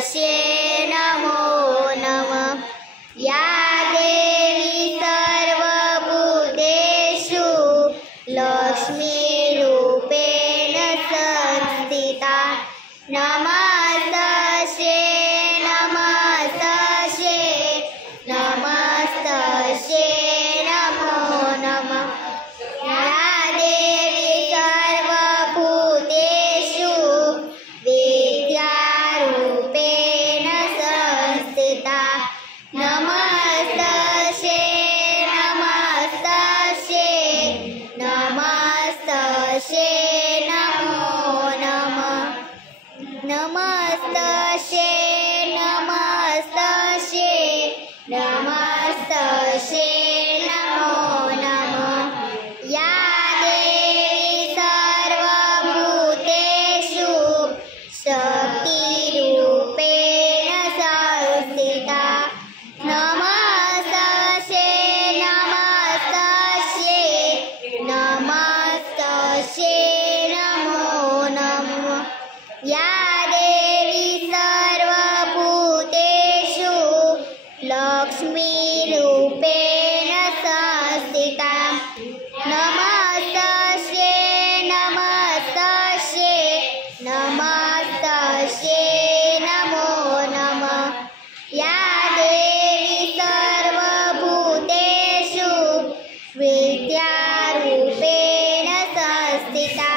नमो नमः। या देवी सर्वभूतेषु लक्ष्मीरूपेण संस्थिता नमस्तस्यै नमस्तस्यै नमस्तस्यै नमो नमः। या देवी सर्वभूतेषु विद्यारूपेण संस्थिता नमस्तस्यै नमस्तस्यै नमस्तस्यै नमो नमः। नमस्तस्यै नमस्तस्यै नमस्तस्यै नमो नमः। या देवी सर्वभूतेषु शक्तिरूपेण संस्थिता नमस्तस्यै नमस्तस्यै नमस्तस्यै नमो नमः। या देवी सर्वभूतेषु लक्ष्मीरूपेण संस्थिता नमस्तस्यै नमस्तस्यै नमस्तस्यै नमो नमः। या देवी सर्वभूतेषु विद्यारूपेण संस्थिता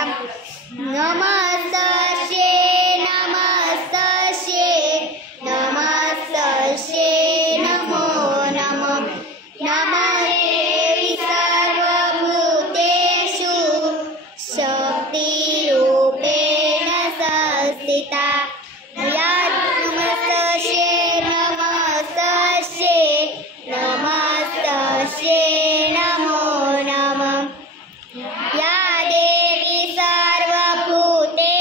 नमस्तस्यै नमस्तस्यै नमस्तस्यै नमो नमः। नमस्ते सर्वभूतेषु शक्तिरूपेण संस्थिता नमस्तस्यै नमस्तस्यै नमस्तस्यै नमो नमः। या देवी सर्वभूतेषु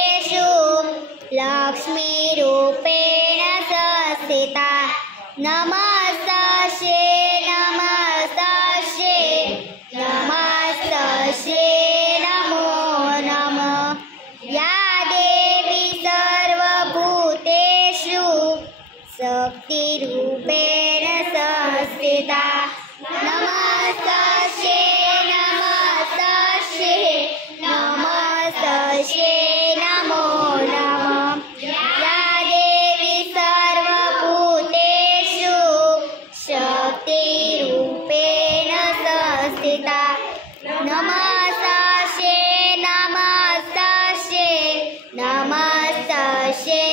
लक्ष्मीरूपेण संस्थिता नमस्तस्यै नमस्तस्यै नमस्तस्यै नमो नमः। या देवी सर्वभूतेषु शक्तिरूपेण संस्थिता नमस्तस्यै नमस्तस्यै नमस्तस्यै नमो नमः। या देवी सर्वभूतेषु शक्तिरूपेण संस्थिता नमस्तस्यै नमस्तस्यै नमस्तस्यै